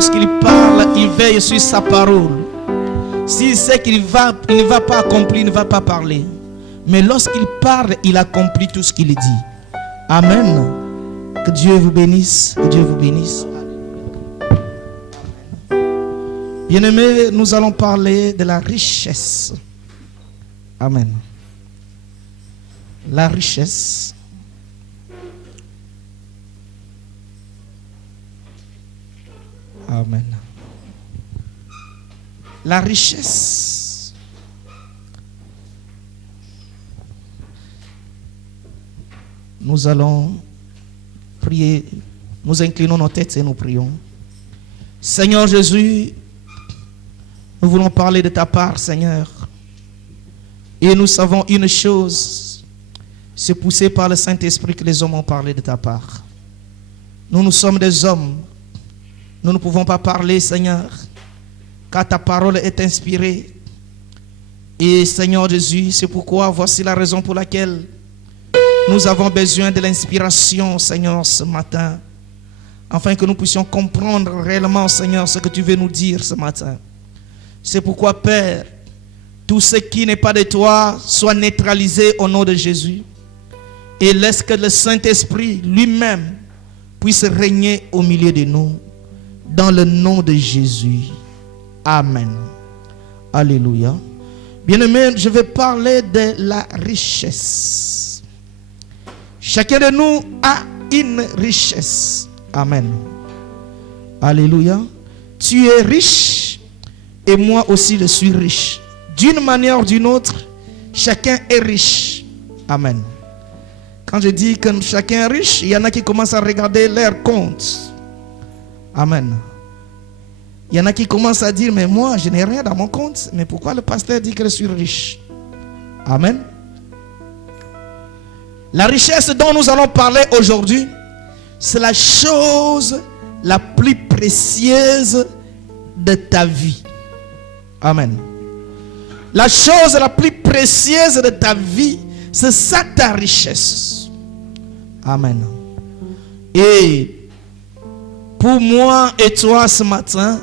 lorsqu'il parle, il veille sur sa parole. S'il sait qu'il ne va pas accomplir, il ne va pas parler. Mais lorsqu'il parle, il accomplit tout ce qu'il dit. Amen. Que Dieu vous bénisse. Que Dieu vous bénisse. Bien-aimés, nous allons parler de la richesse. Amen. La richesse. Amen. La richesse. Nous allons prier. Nous inclinons nos têtes et nous prions. Seigneur Jésus, nous voulons parler de ta part, Seigneur. Et nous savons une chose. C'est poussé par le Saint-Esprit que les hommes ont parlé de ta part. Nous sommes des hommes. Nous ne pouvons pas parler, Seigneur, car ta parole est inspirée. Et Seigneur Jésus, c'est pourquoi voici la raison pour laquelle nous avons besoin de l'inspiration, Seigneur, ce matin, afin que nous puissions comprendre réellement, Seigneur, ce que tu veux nous dire ce matin. C'est pourquoi, Père, tout ce qui n'est pas de toi soit neutralisé au nom de Jésus, et laisse que le Saint-Esprit lui-même puisse régner au milieu de nous. Dans le nom de Jésus. Amen. Alléluia. Bien-aimés, je vais parler de la richesse. Chacun de nous a une richesse. Amen. Alléluia. Tu es riche et moi aussi je suis riche. D'une manière ou d'une autre, chacun est riche. Amen. Quand je dis que chacun est riche, il y en a qui commencent à regarder leurs comptes. Amen. Il y en a qui commencent à dire, mais moi, je n'ai rien dans mon compte. Mais pourquoi le pasteur dit que je suis riche? Amen. La richesse dont nous allons parler aujourd'hui, c'est la chose la plus précieuse de ta vie. Amen. La chose la plus précieuse de ta vie, c'est ça ta richesse. Amen. Et pour moi et toi ce matin,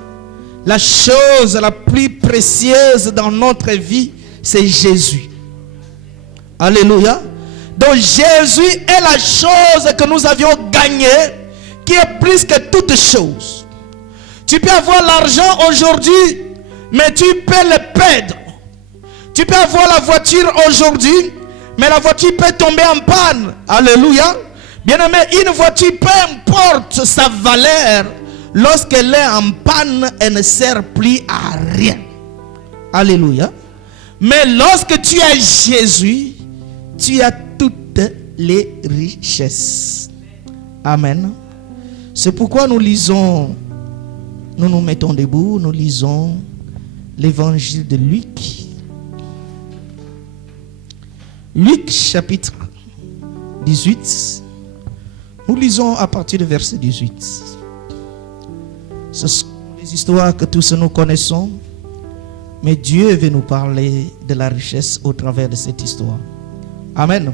la chose la plus précieuse dans notre vie, c'est Jésus. Alléluia. Donc Jésus est la chose que nous avions gagnée, qui est plus que toute chose. Tu peux avoir l'argent aujourd'hui, mais tu peux le perdre. Tu peux avoir la voiture aujourd'hui, mais la voiture peut tomber en panne. Alléluia. Bien-aimé, une voiture, peu importe sa valeur, lorsqu'elle est en panne, elle ne sert plus à rien. Alléluia. Mais lorsque tu as Jésus, tu as toutes les richesses. Amen. C'est pourquoi nous lisons, nous nous mettons debout, nous lisons l'évangile de Luc. Luc chapitre 18. Nous lisons à partir du verset 18. Ce sont les histoires que tous nous connaissons. Mais Dieu veut nous parler de la richesse au travers de cette histoire. Amen.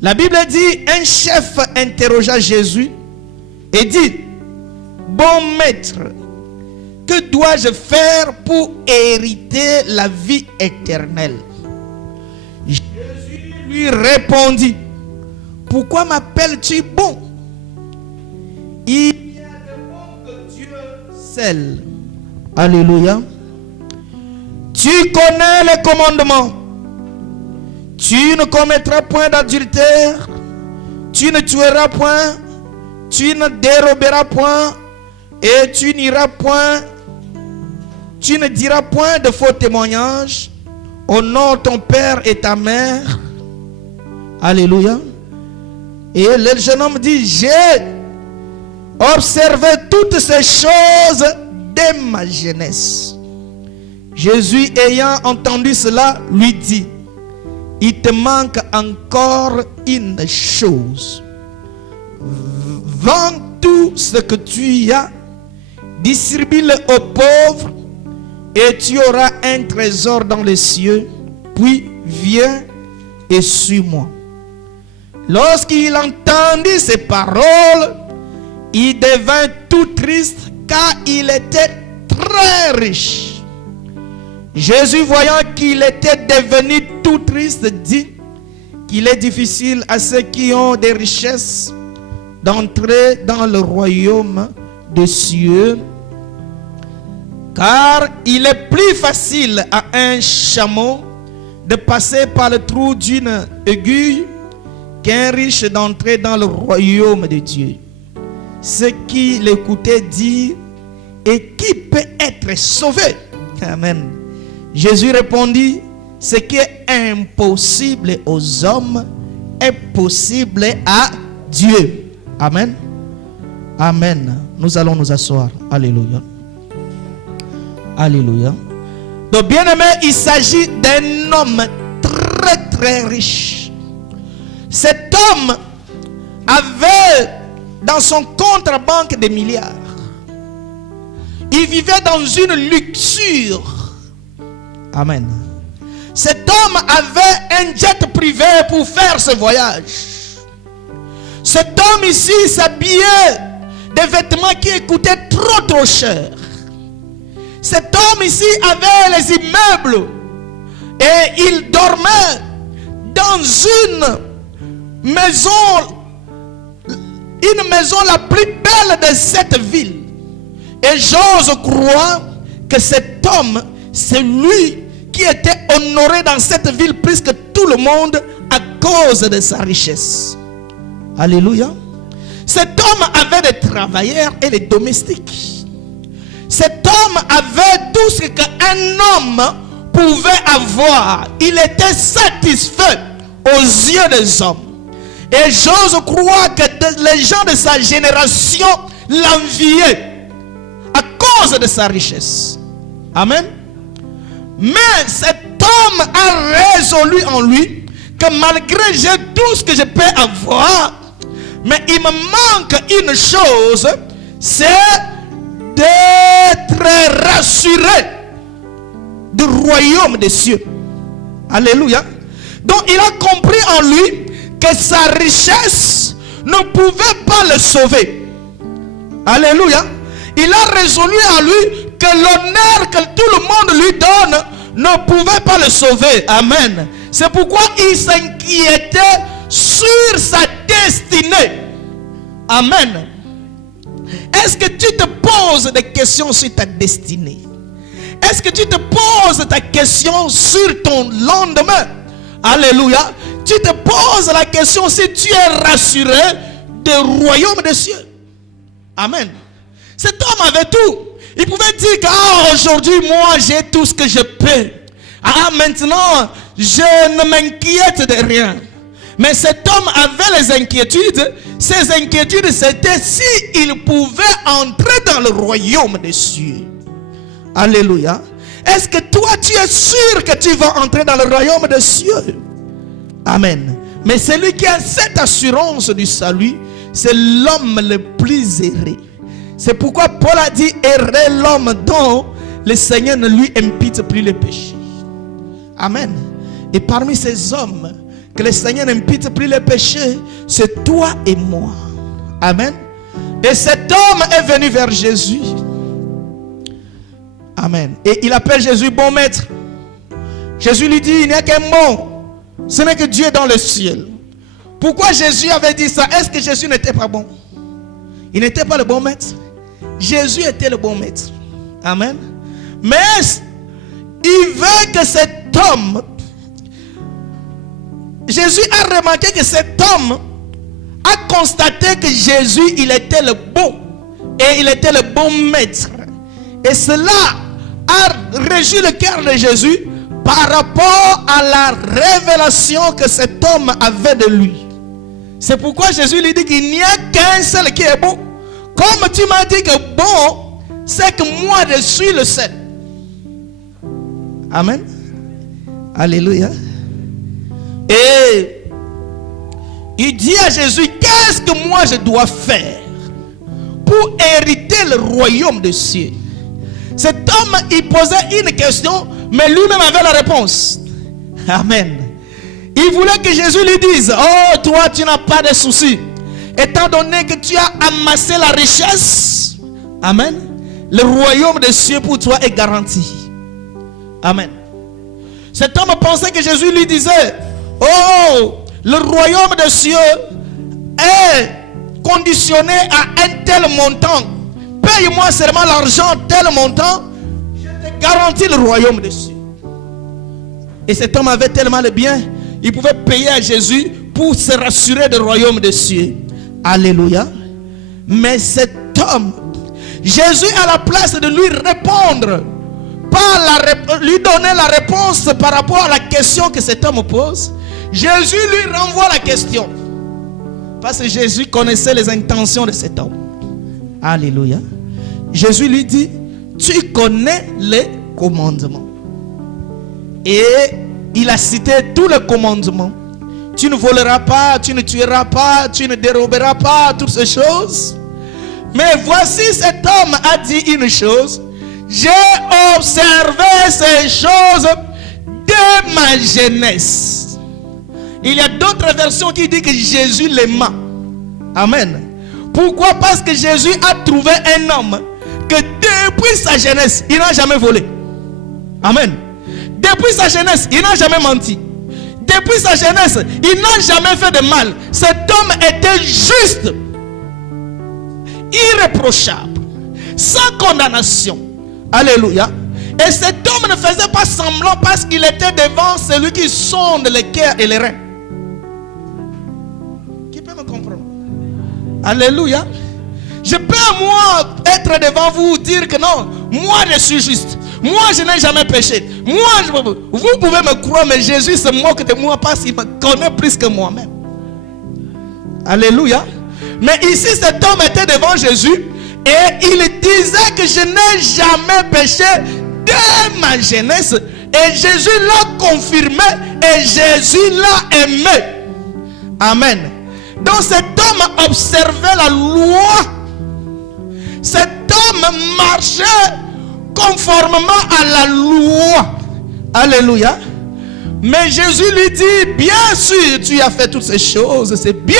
La Bible dit, un chef interrogea Jésus et dit, bon maître, que dois-je faire pour hériter la vie éternelle? Jésus lui répondit, pourquoi m'appelles-tu bon? Il y a de bon que Dieu seul. Alléluia. Tu connais les commandements. Tu ne commettras point d'adultère. Tu ne tueras point. Tu ne déroberas point. Et tu n'iras point. Tu ne diras point de faux témoignages. Honore ton père et ta mère. Alléluia. Et le jeune homme dit, j'ai observé toutes ces choses dès ma jeunesse. Jésus ayant entendu cela, lui dit, il te manque encore une chose. Vends tout ce que tu as, distribue-le aux pauvres, et tu auras un trésor dans les cieux. Puis viens et suis-moi. Lorsqu'il entendit ces paroles, il devint tout triste car il était très riche. Jésus, voyant qu'il était devenu tout triste, dit qu'il est difficile à ceux qui ont des richesses d'entrer dans le royaume des cieux, car il est plus facile à un chameau de passer par le trou d'une aiguille qu'un riche d'entrer dans le royaume de Dieu. Ceux qui l'écoutaient dirent: et qui peut être sauvé? Amen. Jésus répondit: ce qui est impossible aux hommes est possible à Dieu. Amen. Amen. Nous allons nous asseoir. Alléluia. Alléluia. Donc, bien aimé, il s'agit d'un homme très très riche. Cet homme avait dans son compte à banque des milliards. Il vivait dans une luxure. Amen. Cet homme avait un jet privé pour faire ce voyage. Cet homme ici s'habillait des vêtements qui coûtaient trop cher. Cet homme ici avait les immeubles et il dormait dans une maison la plus belle de cette ville. Et j'ose croire que cet homme, c'est lui qui était honoré dans cette ville plus que tout le monde à cause de sa richesse. Alléluia. Cet homme avait des travailleurs et des domestiques. Cet homme avait tout ce qu'un homme pouvait avoir. Il était satisfait aux yeux des hommes. Et j'ose croire que les gens de sa génération l'enviaient à cause de sa richesse. Amen. Mais cet homme a résolu en lui que malgré j'ai tout ce que je peux avoir, mais il me manque une chose, c'est d'être rassuré du royaume des cieux. Alléluia. Donc il a compris en lui que sa richesse ne pouvait pas le sauver. Alléluia. Il a résolu en lui que l'honneur que tout le monde lui donne ne pouvait pas le sauver. Amen. C'est pourquoi il s'inquiétait sur sa destinée. Amen. Est-ce que tu te poses des questions sur ta destinée? Est-ce que tu te poses ta question sur ton lendemain? Alléluia. Tu te poses la question si tu es rassuré du royaume des cieux. Amen. Cet homme avait tout. Il pouvait dire que aujourd'hui, moi, j'ai tout ce que je peux. Maintenant, je ne m'inquiète de rien. Mais cet homme avait les inquiétudes. Ces inquiétudes, c'était s'il pouvait entrer dans le royaume des cieux. Alléluia. Est-ce que toi, tu es sûr que tu vas entrer dans le royaume des cieux? Amen. Mais celui qui a cette assurance du salut, c'est l'homme le plus heureux. C'est pourquoi Paul a dit: heureux l'homme dont le Seigneur ne lui impute plus les péchés. Amen. Et parmi ces hommes que le Seigneur n'impute plus les péchés, c'est toi et moi. Amen. Et cet homme est venu vers Jésus. Amen. Et il appelle Jésus bon maître. Jésus lui dit: il n'y a qu'un bon. Ce n'est que Dieu dans le ciel. Pourquoi Jésus avait dit ça? Est-ce que Jésus n'était pas bon? Il n'était pas le bon maître. Jésus était le bon maître. Amen. Mais il veut que cet homme, Jésus a remarqué que cet homme a constaté que Jésus, il était le bon. Et il était le bon maître. Et cela a réjoui le cœur de Jésus par rapport à la révélation que cet homme avait de lui. C'est pourquoi Jésus lui dit qu'il n'y a qu'un seul qui est bon. Comme tu m'as dit que bon, c'est que moi je suis le seul. Amen. Alléluia. Et il dit à Jésus: qu'est-ce que moi je dois faire pour hériter le royaume des cieux? Cet homme, il posait une question, mais lui-même avait la réponse. Amen. Il voulait que Jésus lui dise: oh, toi tu n'as pas de soucis. étant donné que tu as amassé la richesse, amen, le royaume des cieux pour toi est garanti. Amen. Cet homme pensait que Jésus lui disait, oh, le royaume des cieux est conditionné à un tel montant. Paye-moi seulement l'argent, tel montant, je te garantis le royaume des cieux. Et cet homme avait tellement de biens, il pouvait payer à Jésus pour se rassurer du royaume des cieux. Alléluia. Mais cet homme, Jésus à la place de lui répondre, lui donner la réponse par rapport à la question que cet homme pose, Jésus lui renvoie la question. Parce que Jésus connaissait les intentions de cet homme. Alléluia. Jésus lui dit, tu connais les commandements. Et il a cité tous les commandements. Tu ne voleras pas, tu ne tueras pas, tu ne déroberas pas, toutes ces choses. Mais voici, cet homme a dit une chose. J'ai observé ces choses de ma jeunesse. Il y a d'autres versions qui disent que Jésus l'aima. Amen. Pourquoi? Parce que Jésus a trouvé un homme que depuis sa jeunesse, il n'a jamais volé. Amen. Depuis sa jeunesse, il n'a jamais menti. Depuis sa jeunesse, il n'a jamais fait de mal. Cet homme était juste, irréprochable, sans condamnation. Alléluia. Et cet homme ne faisait pas semblant parce qu'il était devant celui qui sonde les cœurs et les reins. Qui peut me comprendre? Alléluia. Je peux moi être devant vous dire que non, moi je suis juste. Moi je n'ai jamais péché. Vous pouvez me croire, mais Jésus se moque de moi parce qu'il me connaît plus que moi-même. Alléluia. Mais ici cet homme était devant Jésus et il disait que je n'ai jamais péché de ma jeunesse. Et Jésus l'a confirmé et Jésus l'a aimé. Amen. Donc cet homme observait la loi. Cet homme marchait conformément à la loi. Alléluia. Mais Jésus lui dit, bien sûr tu as fait toutes ces choses, c'est bien.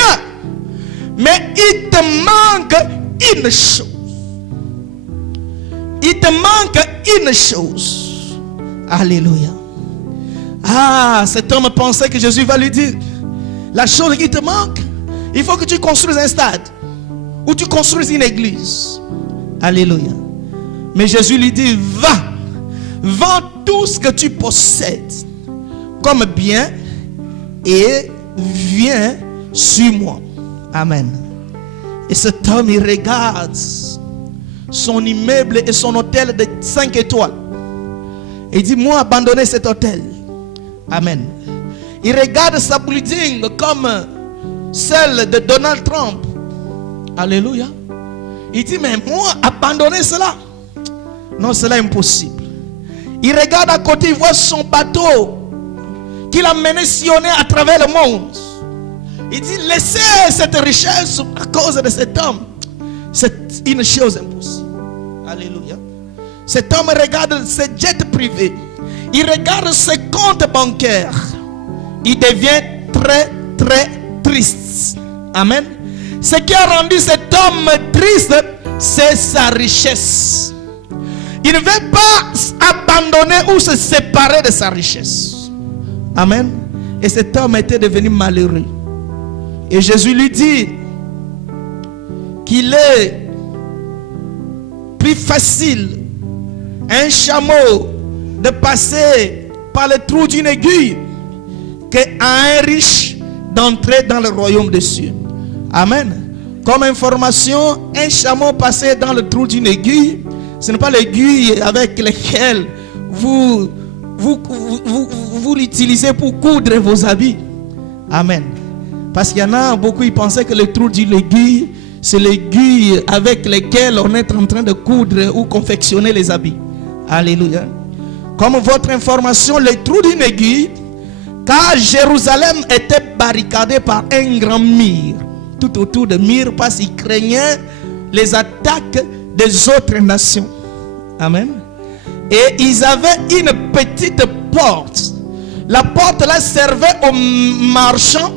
Mais il te manque une chose. Il te manque une chose. Alléluia. Ah, cet homme pensait que Jésus va lui dire, la chose qui te manque, il faut que tu construises un stade ou tu construises une église. Alléluia. Mais Jésus lui dit, va, vends tout ce que tu possèdes comme bien et viens, suis-moi. Amen. Et cet homme, il regarde son immeuble et son hôtel de 5 étoiles. Et il dit, moi, abandonner cet hôtel. Amen. Il regarde sa building comme celle de Donald Trump. Alléluia. Il dit, mais moi, abandonner cela? Non, cela est impossible. Il regarde à côté, il voit son bateau qu'il a mené sillonner à travers le monde. Il dit, laissez cette richesse à cause de cet homme. C'est une chose impossible. Alléluia. Cet homme regarde ses jets privés. Il regarde ses comptes bancaires. Il devient très, très triste. Amen. Ce qui a rendu cet homme triste, c'est sa richesse. Il ne veut pas abandonner ou se séparer de sa richesse. Amen. Et cet homme était devenu malheureux. Et Jésus lui dit qu'il est plus facile un chameau de passer par le trou d'une aiguille qu'à un riche d'entrer dans le royaume des cieux. Amen. Comme information, un chameau passé dans le trou d'une aiguille, ce n'est pas l'aiguille avec laquelle vous l'utilisez pour coudre vos habits. Amen. Parce qu'il y en a beaucoup, ils pensaient que le trou de l'aiguille, c'est l'aiguille avec laquelle on est en train de coudre ou confectionner les habits. Alléluia. Comme votre information, le trou d'une aiguille, car Jérusalem était barricadée par un grand mur. Tout autour de mur, parce qu'ils craignaient les attaques des autres nations. Amen. Et ils avaient une petite porte. La porte là servait aux marchands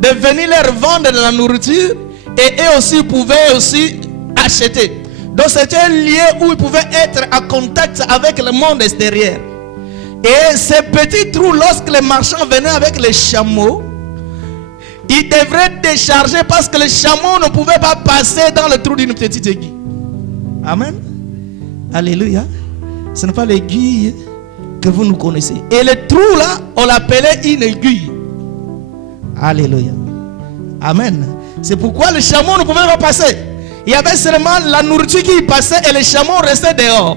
de venir leur vendre de la nourriture Et eux aussi pouvaient aussi acheter. Donc c'était un lieu où ils pouvaient être en contact avec le monde extérieur. Et ces petits trous, lorsque les marchands venaient avec les chameaux, ils devraient décharger parce que les chameaux ne pouvaient pas passer dans le trou d'une petite aiguille. Amen. Alléluia. Ce n'est pas l'aiguille que vous nous connaissez. Et le trou là, on l'appelait une aiguille. Alléluia. Amen. C'est pourquoi les chameaux ne pouvaient pas passer. Il y avait seulement la nourriture qui y passait et les chameaux restaient dehors.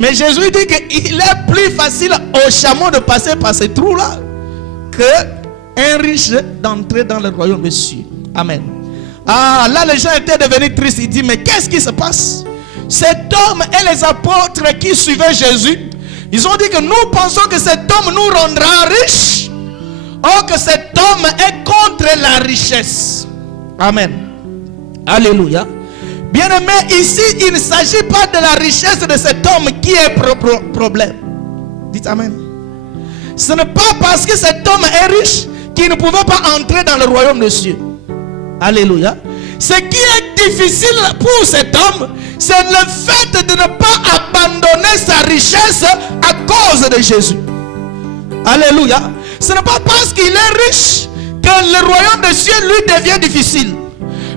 Mais Jésus dit qu'il est plus facile aux chameaux de passer par ces trous là qu'un riche d'entrer dans le royaume de Dieu. Amen. Ah, là les gens étaient devenus tristes. Ils disent, mais qu'est-ce qui se passe? Cet homme et les apôtres qui suivaient Jésus, ils ont dit que nous pensons que cet homme nous rendra riches. Or que cet homme est contre la richesse. Amen. Alléluia. Bien-aimé, ici il ne s'agit pas de la richesse de cet homme qui est problème. Dites Amen. Ce n'est pas parce que cet homme est riche qu'il ne pouvait pas entrer dans le royaume de Dieu. Alléluia. Ce qui est difficile pour cet homme, c'est le fait de ne pas abandonner sa richesse à cause de Jésus. Alléluia. Ce n'est pas parce qu'il est riche que le royaume de Dieu lui devient difficile.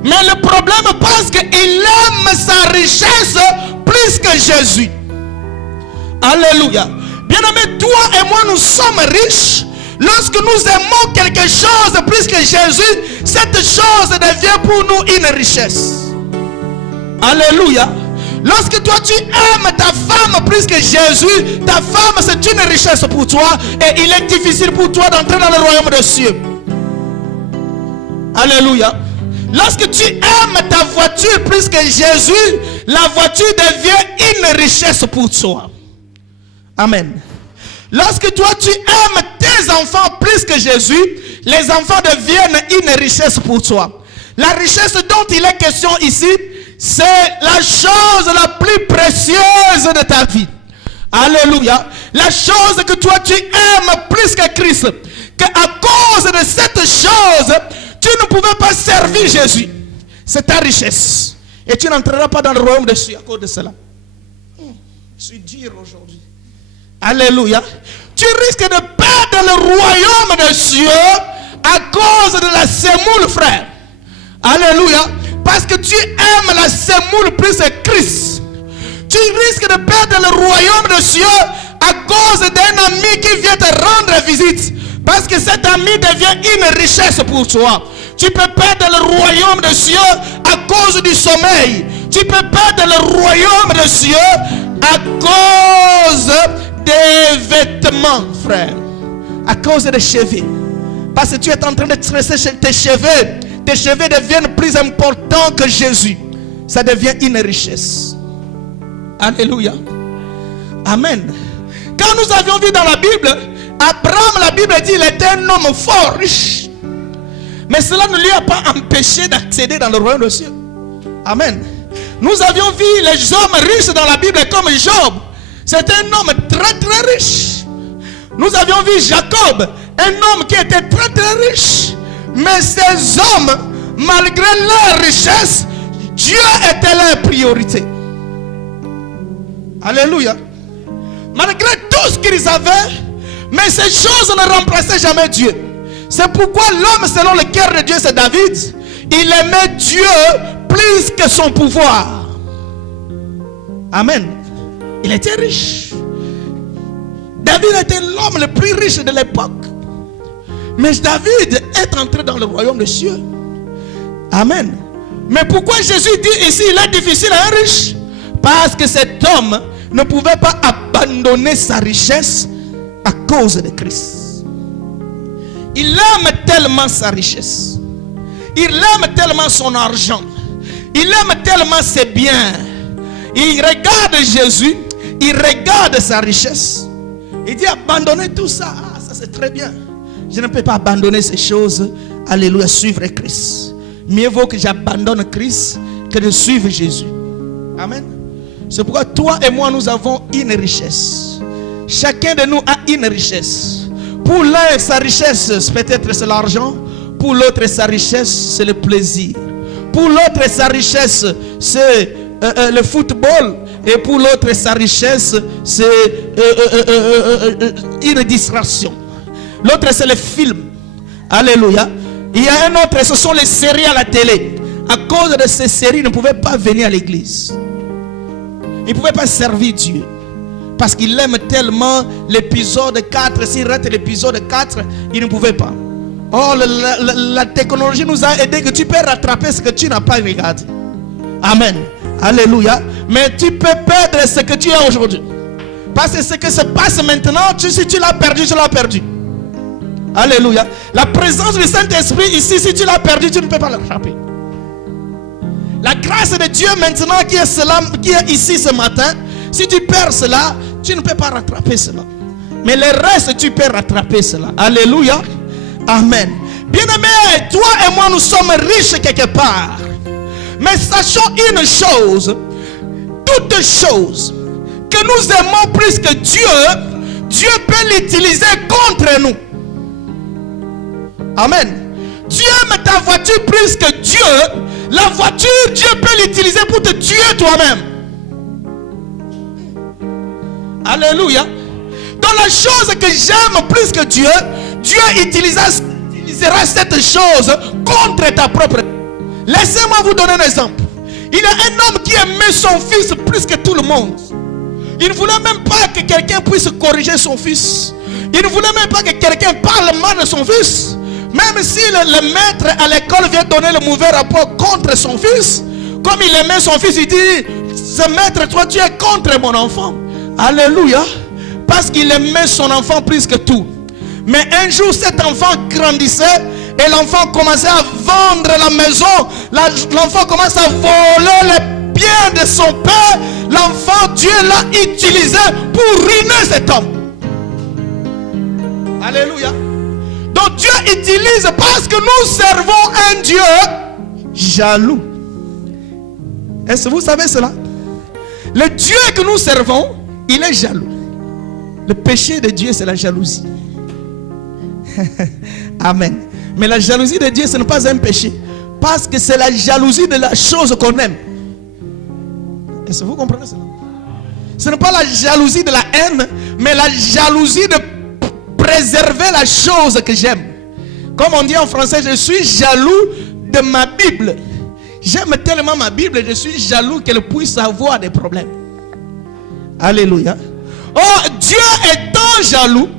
Mais le problème parce qu'il aime sa richesse plus que Jésus. Alléluia. Bien-aimé, toi et moi nous sommes riches. Lorsque nous aimons quelque chose plus que Jésus, cette chose devient pour nous une richesse. Alléluia. Lorsque toi tu aimes ta femme plus que Jésus, ta femme c'est une richesse pour toi et il est difficile pour toi d'entrer dans le royaume des cieux. Alléluia. Lorsque tu aimes ta voiture plus que Jésus, la voiture devient une richesse pour toi. Amen. Lorsque toi tu aimes tes enfants plus que Jésus, les enfants deviennent une richesse pour toi. La richesse dont il est question ici, c'est la chose la plus précieuse de ta vie. Alléluia. La chose que toi tu aimes plus que Christ. Que à cause de cette chose, tu ne pouvais pas servir Jésus. C'est ta richesse. Et tu n'entreras pas dans le royaume de Dieu à cause de cela. Je suis dur aujourd'hui. Alléluia. Tu risques de perdre le royaume de Dieu à cause de la semoule, frère. Alléluia. Parce que tu aimes la semoule plus que Christ. Tu risques de perdre le royaume de Dieu à cause d'un ami qui vient te rendre visite. Parce que cet ami devient une richesse pour toi. Tu peux perdre le royaume de Dieu à cause du sommeil. Tu peux perdre le royaume de Dieu à cause des vêtements, frère. À cause des cheveux. Parce que tu es en train de tresser tes cheveux. Tes cheveux deviennent plus importants que Jésus. Ça devient une richesse. Alléluia. Amen. Quand nous avions vu dans la Bible, Abraham, la Bible dit, il était un homme fort riche. Mais cela ne lui a pas empêché d'accéder dans le royaume de Dieu. Amen. Nous avions vu les hommes riches dans la Bible comme Job. C'était un homme très très riche. Nous avions vu Jacob, un homme qui était très très riche. Mais ces hommes, malgré leur richesse, Dieu était leur priorité. Alléluia. Malgré tout ce qu'ils avaient, mais ces choses ne remplaçaient jamais Dieu. C'est pourquoi l'homme selon le cœur de Dieu, c'est David. Il aimait Dieu plus que son pouvoir. Amen. Il était riche. David était l'homme le plus riche de l'époque. Mais David est entré dans le royaume de Dieu. Amen. Mais pourquoi Jésus dit ici, il est difficile à un riche? Parce que cet homme ne pouvait pas abandonner sa richesse à cause de Christ. Il aime tellement sa richesse. Il aime tellement son argent. Il aime tellement ses biens. Il regarde Jésus. Il regarde sa richesse. Il dit abandonner tout ça. Ah, ça c'est très bien. Je ne peux pas abandonner ces choses. Alléluia, suivre Christ. Mieux vaut que j'abandonne Christ que de suivre Jésus. Amen. C'est pourquoi toi et moi nous avons une richesse. Chacun de nous a une richesse. Pour l'un, sa richesse, peut-être c'est l'argent. Pour l'autre, sa richesse, c'est le plaisir. Pour l'autre, sa richesse, c'est le football. Et pour l'autre, sa richesse, c'est une distraction. L'autre, c'est le film. Alléluia. Il y a un autre, ce sont les séries à la télé. À cause de ces séries, il ne pouvait pas venir à l'église. Il ne pouvait pas servir Dieu. Parce qu'il aime tellement l'épisode 4. S'il rate l'épisode 4, il ne pouvait pas. Oh, la technologie nous a aidé que tu peux rattraper ce que tu n'as pas regardé. Amen. Alléluia. Mais tu peux perdre ce que tu as aujourd'hui. Parce que ce qui se passe maintenant, si tu l'as perdu, tu l'as perdu. Alléluia. La présence du Saint-Esprit ici, si tu l'as perdu, tu ne peux pas le rattraper. La grâce de Dieu maintenant qui est ici ce matin, si tu perds cela, tu ne peux pas rattraper cela. Mais le reste, tu peux rattraper cela. Alléluia. Amen. Bien-aimés, toi et moi, nous sommes riches quelque part. Mais sachons une chose. Toute chose que nous aimons plus que Dieu, Dieu peut l'utiliser contre nous. Amen. Tu aimes ta voiture plus que Dieu. La voiture, Dieu peut l'utiliser pour te tuer toi-même. Alléluia. Dans la chose que j'aime plus que Dieu, Dieu utilisera cette chose contre ta propre. Laissez-moi vous donner un exemple. Il y a un homme qui aimait son fils plus que tout le monde. Il ne voulait même pas que quelqu'un puisse corriger son fils. Il ne voulait même pas que quelqu'un parle mal de son fils. Même si le maître à l'école vient donner le mauvais rapport contre son fils, comme il aimait son fils, il dit: ce maître, toi tu es contre mon enfant. Alléluia. Parce qu'il aimait son enfant plus que tout. Mais un jour cet enfant grandissait et l'enfant commençait à vendre la maison. L'enfant commence à voler les biens de son père. L'enfant, Dieu l'a utilisé pour ruiner cet homme. Alléluia. Donc Dieu utilise parce que nous servons un Dieu jaloux. Est-ce que vous savez cela? Le Dieu que nous servons, il est jaloux. Le péché de Dieu, c'est la jalousie. Amen. Mais la jalousie de Dieu, ce n'est pas un péché. Parce que c'est la jalousie de la chose qu'on aime. Est-ce que vous comprenez cela? Ce n'est pas la jalousie de la haine, mais la jalousie de préserver la chose que j'aime. Comme on dit en français, je suis jaloux de ma Bible. J'aime tellement ma Bible, je suis jaloux qu'elle puisse avoir des problèmes. Alléluia. Oh, Dieu est tant jaloux.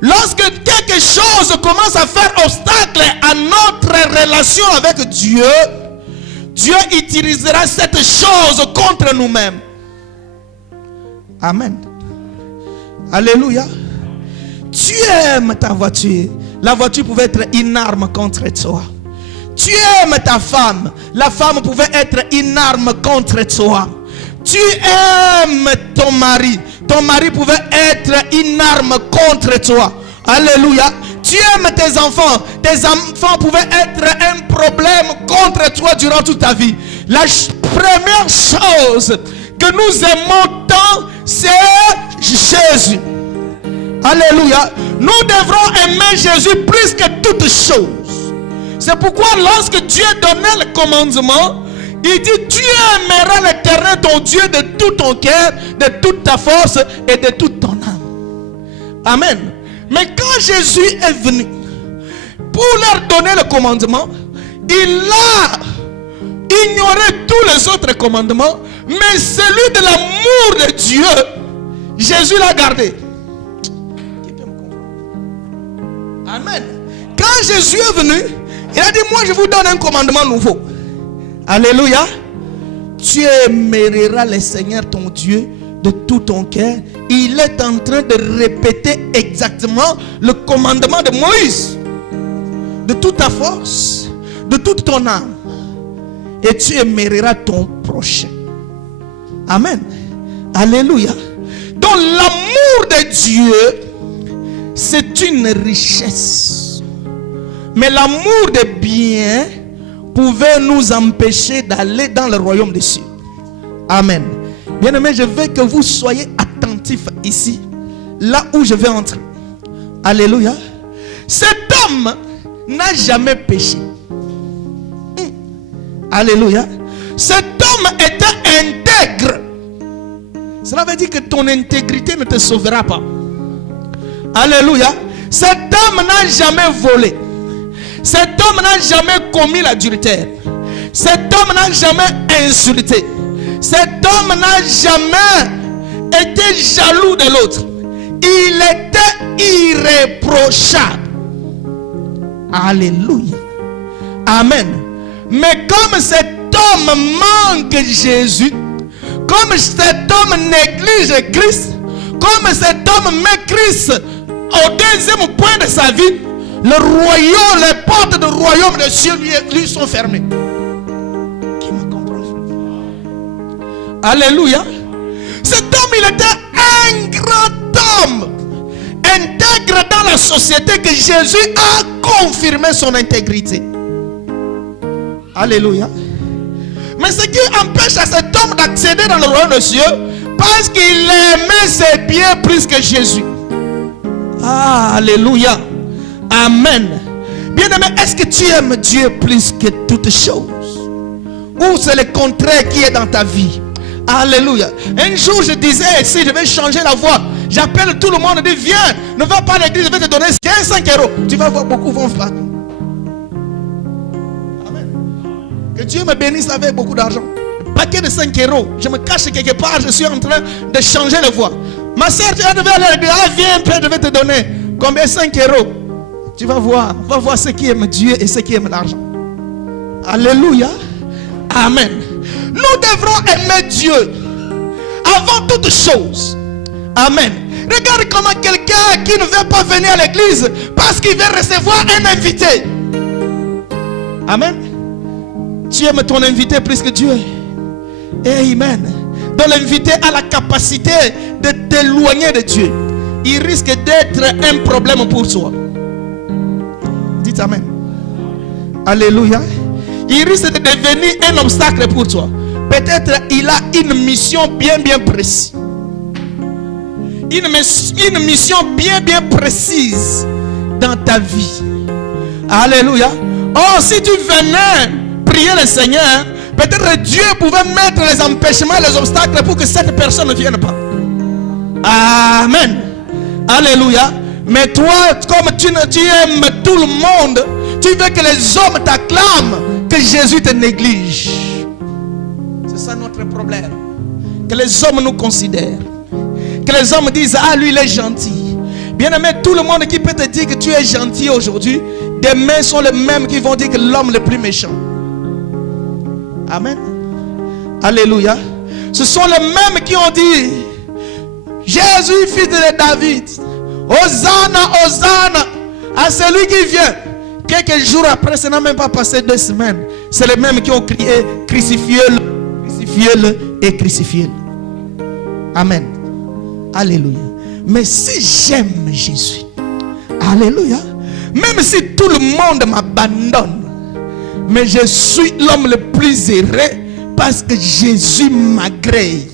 Lorsque quelque chose commence à faire obstacle à notre relation avec Dieu, Dieu utilisera cette chose contre nous-mêmes. Amen. Alléluia. Tu aimes ta voiture. La voiture pouvait être une arme contre toi. Tu aimes ta femme. La femme pouvait être une arme contre toi. Tu aimes ton mari. Ton mari pouvait être une arme contre toi. Alléluia. Tu aimes tes enfants. Tes enfants pouvaient être un problème contre toi durant toute ta vie. La première chose que nous aimons tant, c'est Jésus. Alléluia. Nous devrons aimer Jésus plus que toute chose. C'est pourquoi lorsque Dieu donnait le commandement, il dit: tu aimeras l'Éternel ton Dieu de tout ton cœur, de toute ta force et de toute ton âme. Amen. Mais quand Jésus est venu pour leur donner le commandement, il a ignoré tous les autres commandements, mais celui de l'amour de Dieu, Jésus l'a gardé. Amen. Quand Jésus est venu, il a dit: moi je vous donne un commandement nouveau. Alléluia. Tu aimeras le Seigneur ton Dieu de tout ton cœur. Il est en train de répéter exactement le commandement de Moïse. De toute ta force, de toute ton âme. Et tu aimeras ton prochain. Amen. Alléluia. Donc l'amour de Dieu, c'est une richesse. Mais l'amour des biens pouvait nous empêcher d'aller dans le royaume des cieux. Amen. Bien-aimés, je veux que vous soyez attentifs ici, là où je vais entrer. Alléluia. Cet homme n'a jamais péché. Alléluia. Cet homme était intègre. Cela veut dire que ton intégrité ne te sauvera pas. Alléluia. Cet homme n'a jamais volé. Cet homme n'a jamais commis l'adultère. Cet homme n'a jamais insulté. Cet homme n'a jamais été jaloux de l'autre. Il était irréprochable. Alléluia. Amen. Mais comme cet homme manque Jésus, comme cet homme néglige Christ, comme cet homme met Christ au deuxième point de sa vie, le royaume, les portes du royaume de Dieu lui sont fermées. Qui me comprend? Alléluia. Cet homme, il était un grand homme, intègre dans la société, que Jésus a confirmé son intégrité. Alléluia. Mais ce qui empêche à cet homme d'accéder dans le royaume de Dieu, parce qu'il aimait ses biens plus que Jésus. Ah, alléluia. Amen. Bien-aimé, est-ce que tu aimes Dieu plus que toutes choses? Ou c'est le contraire qui est dans ta vie? Alléluia. Un jour je disais, si je vais changer la voie, j'appelle tout le monde et dis, viens, ne va pas à l'église, je vais te donner 5 euros. Tu vas voir, beaucoup vont faire. Amen. Que Dieu me bénisse avec beaucoup d'argent. Un paquet de 5 euros. Je me cache quelque part, je suis en train de changer la voie. Ma soeur, tu devais aller à l'église. Ah, viens, Père, je vais te donner. Combien? 5 euros. Tu vas voir. Va voir ceux qui aiment Dieu et ceux qui aiment l'argent. Alléluia. Amen. Nous devrons aimer Dieu avant toute chose. Amen. Regarde comment quelqu'un qui ne veut pas venir à l'église parce qu'il veut recevoir un invité. Amen. Tu aimes ton invité plus que Dieu. Amen. Donc l'invité a la capacité de t'éloigner de Dieu. Il risque d'être un problème pour toi. Dites Amen. Alléluia. Il risque de devenir un obstacle pour toi. Peut-être il a une mission bien précise. Une mission bien précise dans ta vie. Alléluia. Oh, si tu venais prier le Seigneur, peut-être Dieu pouvait mettre les empêchements, les obstacles pour que cette personne ne vienne pas. Amen. Alléluia. Mais toi, comme tu aimes tout le monde, tu veux que les hommes t'acclament, que Jésus te néglige. C'est ça notre problème. Que les hommes nous considèrent. Que les hommes disent, ah, lui il est gentil. Bien aimé, tout le monde qui peut te dire que tu es gentil aujourd'hui, demain sont les mêmes qui vont dire que l'homme le plus méchant. Amen. Alléluia. Ce sont les mêmes qui ont dit, Jésus, fils de David, Hosanna, Hosanna à celui qui vient. Quelques jours après, ça n'a même pas passé 2 semaines. C'est les mêmes qui ont crié, crucifiez-le, crucifiez-le et crucifiez-le. Amen. Alléluia. Mais si j'aime Jésus, alléluia, même si tout le monde m'abandonne, mais je suis l'homme le plus heureux parce que Jésus m'agrée.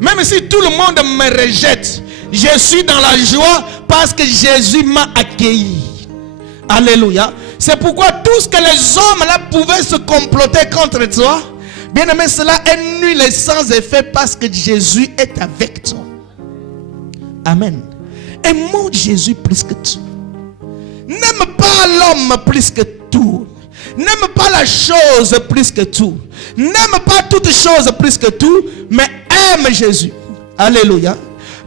Même si tout le monde me rejette, je suis dans la joie parce que Jésus m'a accueilli. Alléluia. C'est pourquoi tout ce que les hommes là pouvaient se comploter contre toi, bien aimé, cela est nul et sans effet parce que Jésus est avec toi. Amen. Aimons Jésus plus que tout. N'aime pas l'homme plus que tout. N'aime pas la chose plus que tout. N'aime pas toute chose plus que tout. Mais aime Jésus. Alléluia.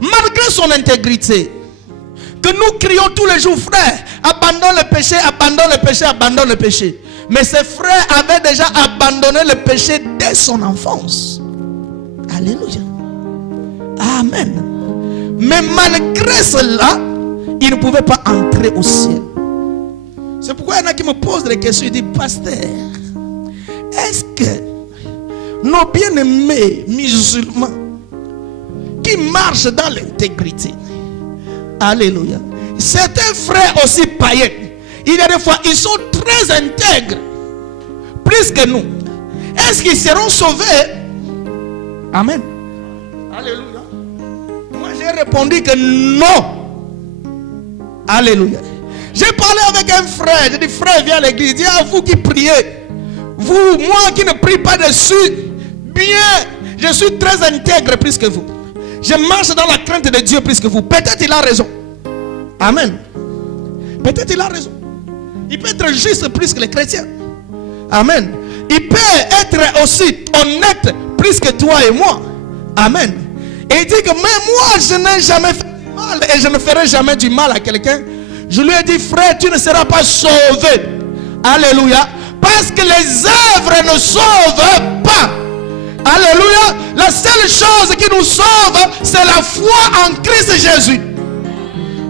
Malgré son intégrité, que nous crions tous les jours, frère, abandonne le péché, abandonne le péché, abandonne le péché. Mais ses frères avaient déjà abandonné le péché dès son enfance. Alléluia. Amen. Mais malgré cela, ils ne pouvaient pas entrer au ciel. C'est pourquoi il y en a qui me posent des questions. Ils disent, pasteur, est-ce que nos bien-aimés musulmans qui marchent dans l'intégrité, alléluia, certains frères aussi païens, il y a des fois, ils sont très intègres, plus que nous, est-ce qu'ils seront sauvés? Amen. Alléluia. Moi j'ai répondu que non. Alléluia. J'ai parlé avec un frère, j'ai dit, frère, viens à l'église. Il dit, ah, vous qui priez, moi qui ne prie pas dessus, bien, je suis très intègre plus que vous. Je marche dans la crainte de Dieu plus que vous. Peut-être il a raison. Amen. Peut-être il a raison. Il peut être juste plus que les chrétiens. Amen. Il peut être aussi honnête plus que toi et moi. Amen. Et il dit que même moi, je n'ai jamais fait du mal et je ne ferai jamais du mal à quelqu'un. Je lui ai dit, frère, tu ne seras pas sauvé. Alléluia. Parce que les œuvres ne sauvent pas. Alléluia. La seule chose qui nous sauve, c'est la foi en Christ Jésus.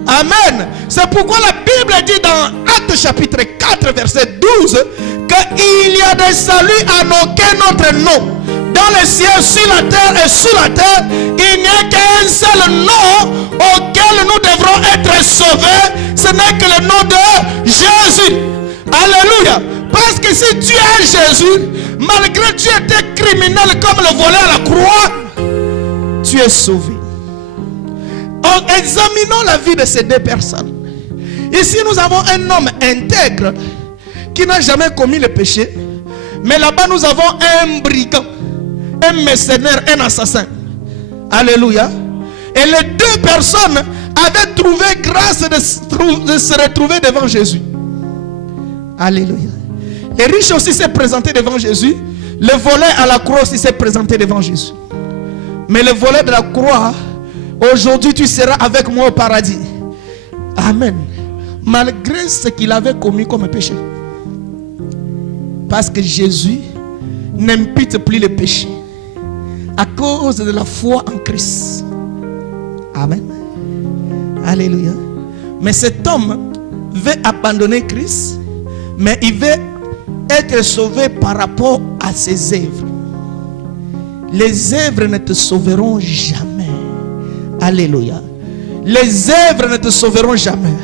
Amen. C'est pourquoi la Bible dit dans Actes chapitre 4 verset 12 qu'il y a des saluts en aucun autre nom. Dans les cieux, sur la terre et sous la terre, il n'y a qu'un seul nom auquel nous devrons être sauvés. Ce n'est que le nom de Jésus. Alléluia. Parce que si tu as Jésus, malgré que tu étais criminel comme le voleur à la croix, tu es sauvé. Examinons la vie de ces deux personnes. Ici, nous avons un homme intègre qui n'a jamais commis le péché. Mais là-bas, nous avons un brigand, un mercenaire, un assassin. Alléluia. Et les deux personnes avaient trouvé grâce de se retrouver devant Jésus. Alléluia. Les riches aussi s'est présenté devant Jésus. Le voleur à la croix aussi s'est présenté devant Jésus. Mais le voleur de la croix, aujourd'hui tu seras avec moi au paradis. Amen. Malgré ce qu'il avait commis comme péché. Parce que Jésus n'impute plus le péché. À cause de la foi en Christ. Amen. Alléluia. Mais cet homme veut abandonner Christ. Mais il veut être sauvé par rapport à ses œuvres. Les œuvres ne te sauveront jamais. Alléluia. Les œuvres ne te sauveront jamais.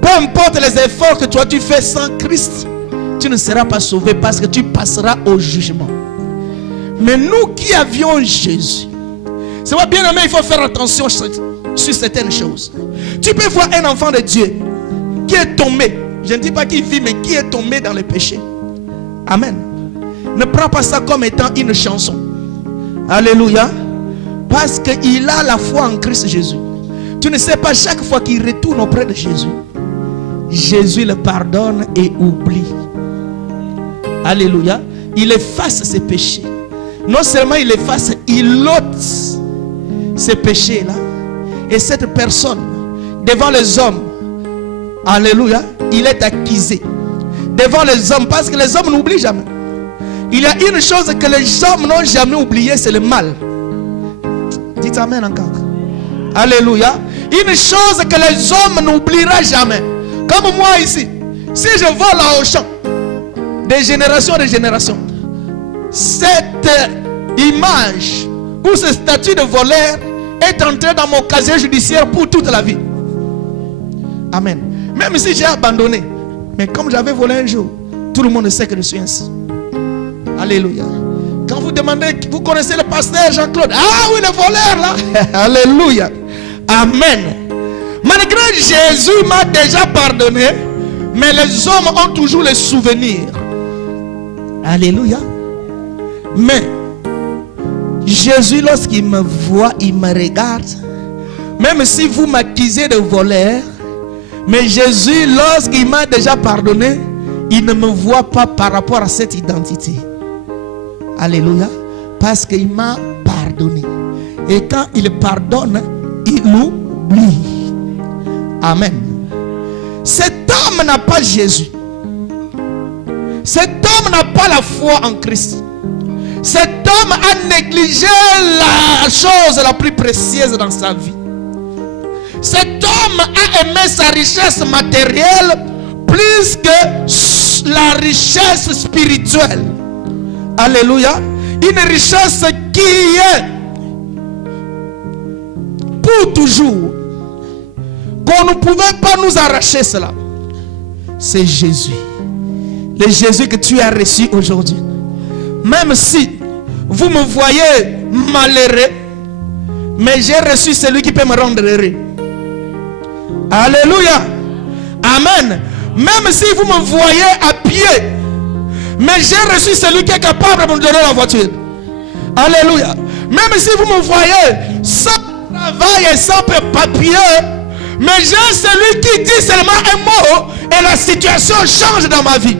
Peu importe les efforts que toi tu fais sans Christ, tu ne seras pas sauvé parce que tu passeras au jugement. Mais nous qui avions Jésus, c'est moi bien aimé, il faut faire attention sur certaines choses. Tu peux voir un enfant de Dieu qui est tombé. Je ne dis pas qu'il vit, mais qui est tombé dans le péché. Amen. Ne prends pas ça comme étant une chanson. Alléluia. Parce qu'il a la foi en Christ Jésus. Tu ne sais pas, chaque fois qu'il retourne auprès de Jésus, Jésus le pardonne et oublie. Alléluia. Il efface ses péchés. Non seulement il efface, il ôte ces péchés-là. Et cette personne, devant les hommes, alléluia, il est accusé. Devant les hommes, parce que les hommes n'oublient jamais. Il y a une chose que les hommes n'ont jamais oublié, c'est le mal. Dites amen encore. Alléluia. Une chose que les hommes n'oublieront jamais. Comme moi ici. Si je vole à Auchan, de génération en génération, cette image ou ce statut de voleur est entré dans mon casier judiciaire pour toute la vie. Amen. Même si j'ai abandonné. Mais comme j'avais volé un jour, tout le monde sait que je suis ainsi. Alléluia. Quand vous demandez, vous connaissez le pasteur Jean-Claude. Ah oui, le voleur là. Alléluia. Amen. Malgré Jésus m'a déjà pardonné, mais les hommes ont toujours les souvenirs. Alléluia. Mais Jésus, lorsqu'il me voit, il me regarde. Même si vous m'accusez de voleur, mais Jésus, lorsqu'il m'a déjà pardonné, il ne me voit pas par rapport à cette identité. Alléluia. Parce qu'il m'a pardonné. Et quand il pardonne, il oublie. Amen. Cet homme n'a pas Jésus. Cet homme n'a pas la foi en Christ. Cet homme a négligé la chose la plus précieuse dans sa vie. Cet homme a aimé sa richesse matérielle plus que la richesse spirituelle. Alléluia. Une richesse qui est pour toujours. Qu'on ne pouvait pas nous arracher cela. C'est Jésus. Le Jésus que tu as reçu aujourd'hui. Même si vous me voyez malheureux, mais j'ai reçu celui qui peut me rendre heureux. Alléluia. Amen. Même si vous me voyez à pied, Mais j'ai reçu celui qui est capable de me donner la voiture. Alléluia. Même si vous me voyez sans travail et sans papier, mais j'ai celui qui dit seulement un mot et la situation change dans ma vie.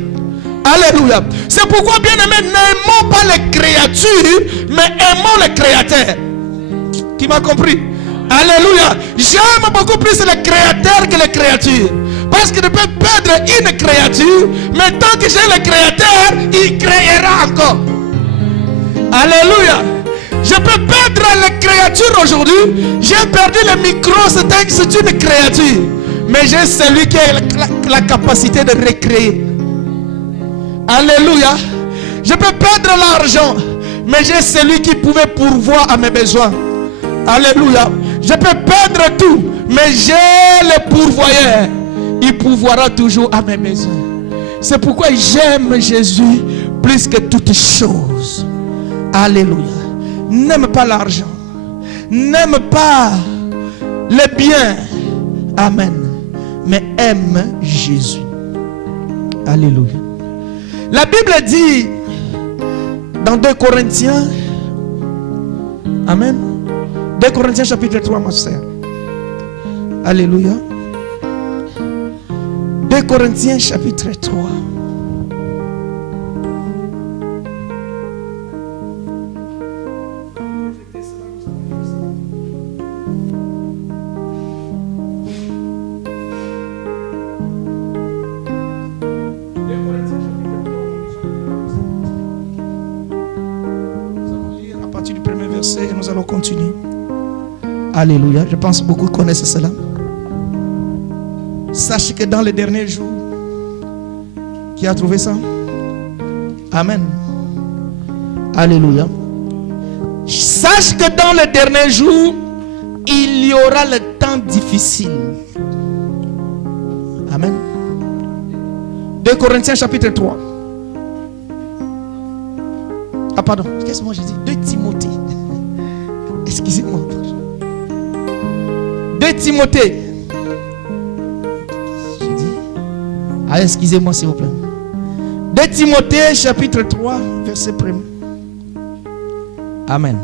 Alléluia. C'est pourquoi, bien aimé, n'aimons pas les créatures, mais aimons le Créateur. Qui m'a compris? Alléluia. J'aime beaucoup plus le Créateur que les créatures. Parce que je peux perdre une créature, mais tant que j'ai le Créateur, il créera encore. Alléluia. Je peux perdre les créatures aujourd'hui. J'ai perdu le micro, c'est une créature. Mais j'ai celui qui a la capacité de recréer. Alléluia. Je peux perdre l'argent, mais j'ai celui qui pouvait pourvoir à mes besoins. Alléluia. Je peux perdre tout, mais j'ai le pourvoyeur. Il pourvoira toujours à mes besoins. C'est pourquoi j'aime Jésus plus que toutes choses. Alléluia. N'aime pas l'argent. N'aime pas les biens. Amen. Mais aime Jésus. Alléluia. La Bible dit dans 2 Corinthiens. Amen. 2 Corinthiens chapitre 3, ma soeur. Alléluia. 2 Corinthiens chapitre 3. Et nous allons continuer. Alléluia. Je pense que beaucoup connaissent cela. Sache que dans les derniers jours, qui a trouvé ça? Amen. Alléluia. Sache que dans les derniers jours, il y aura le temps difficile. Amen. 2 Corinthiens chapitre 3. Ah pardon, qu'est-ce que moi j'ai dit? 2 Timothée. Excusez-moi. 2 Timothée. J'ai dit. Ah, excusez-moi s'il vous plaît. 2 Timothée chapitre 3, verset 1. Amen.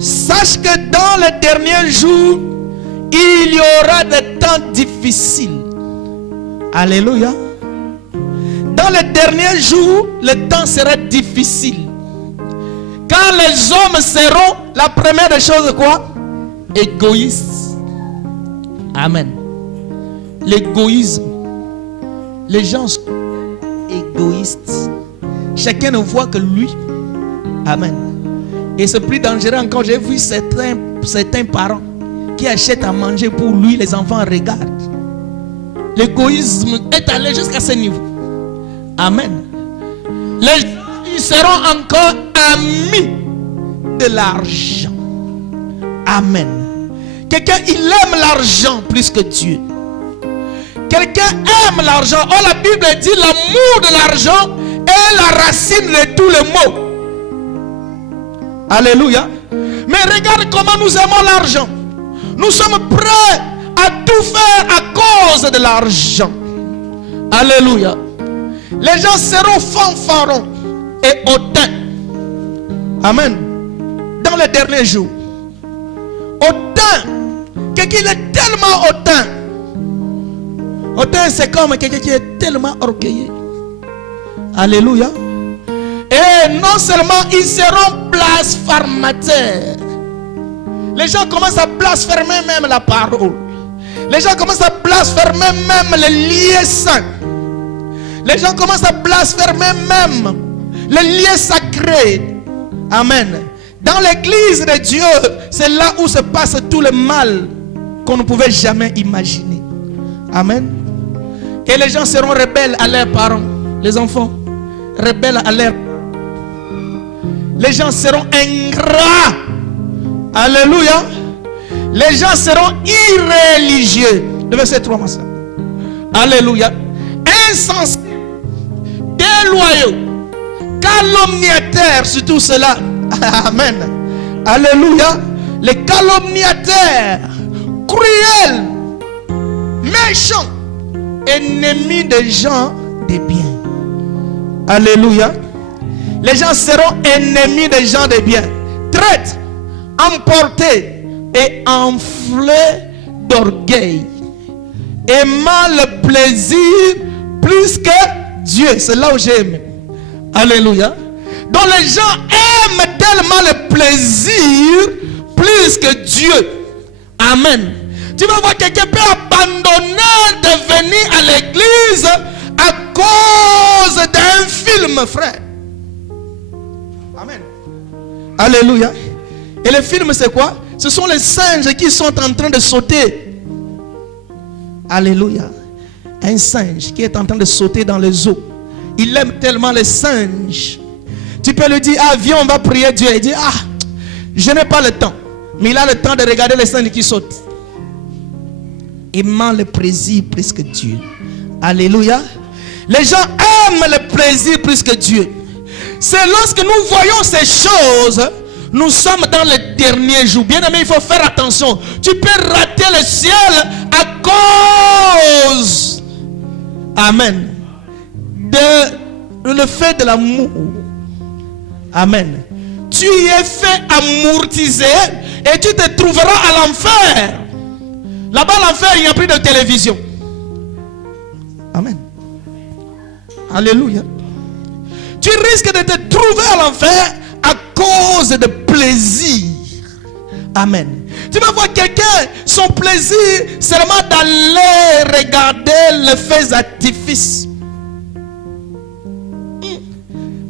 Sache que dans les derniers jours, il y aura des temps difficiles. Alléluia. Dans les derniers jours, le temps sera difficile. Car les hommes seront, la première des choses, quoi? Égoïstes. Amen. L'égoïsme. Les gens sont égoïstes. Chacun ne voit que lui. Amen. Et c'est plus dangereux encore. J'ai vu certains parents qui achètent à manger pour lui, les enfants regardent. L'égoïsme est allé jusqu'à ce niveau. Amen. Les gens, ils seront encore amis de l'argent. Amen. Quelqu'un, il aime l'argent plus que Dieu. Quelqu'un aime l'argent. Oh, la Bible dit l'amour de l'argent est la racine de tous les maux. Alléluia. Mais regarde comment nous aimons l'argent. Nous sommes prêts à tout faire à cause de l'argent. Alléluia. Les gens seront fanfarons et hautains. Amen. Dans les derniers jours. Hautain. Quelqu'un est tellement hautain. Hautain, c'est comme quelqu'un qui est tellement orgueilleux. Alléluia. Et non seulement ils seront blasphémateurs. Les gens commencent à blasphémer même la parole. Les gens commencent à blasphémer même les liens saints. Les gens commencent à blasphémer même les liens sacrés. Amen. Dans l'église de Dieu, c'est là où se passe tout le mal qu'on ne pouvait jamais imaginer. Amen. Et les gens seront rebelles à leurs parents. Les enfants, rebelles à leurs parents. Les gens seront ingrats. Alléluia. Les gens seront irréligieux. Le verset 3, ma soeur. Alléluia. Insensés, déloyaux, calomniateurs, surtout cela. Amen. Alléluia. Les calomniateurs, cruels, méchants, ennemis des gens des biens. Alléluia. Les gens seront ennemis des gens de bien, traîtres, emportés et enflés d'orgueil, aimant le plaisir plus que Dieu. C'est là où j'aime. Alléluia. Donc les gens aiment tellement le plaisir plus que Dieu. Amen. Tu vas voir quelqu'un peut abandonner de venir à l'église à cause d'un film, frère. Amen. Alléluia. Et le film c'est quoi? Ce sont les singes qui sont en train de sauter. Alléluia. Un singe qui est en train de sauter dans les eaux. Il aime tellement les singes. Tu peux lui dire, ah viens on va prier Dieu. Il dit, ah je n'ai pas le temps. Mais il a le temps de regarder les singes qui sautent. Aimant le plaisir plus que Dieu. Alléluia. Les gens aiment le plaisir plus que Dieu. C'est lorsque nous voyons ces choses, nous sommes dans le dernier jour. Bien aimé, il faut faire attention. Tu peux rater le ciel à cause, amen, de le fait de l'amour. Amen. Tu y es fait amortiser et tu te trouveras à l'enfer. Là-bas, l'enfer, il n'y a plus de télévision. Amen. Alléluia. Tu risques de te trouver à l'enfer à cause de plaisir. Amen. Tu vas voir quelqu'un, son plaisir, seulement d'aller regarder les feux d'artifice.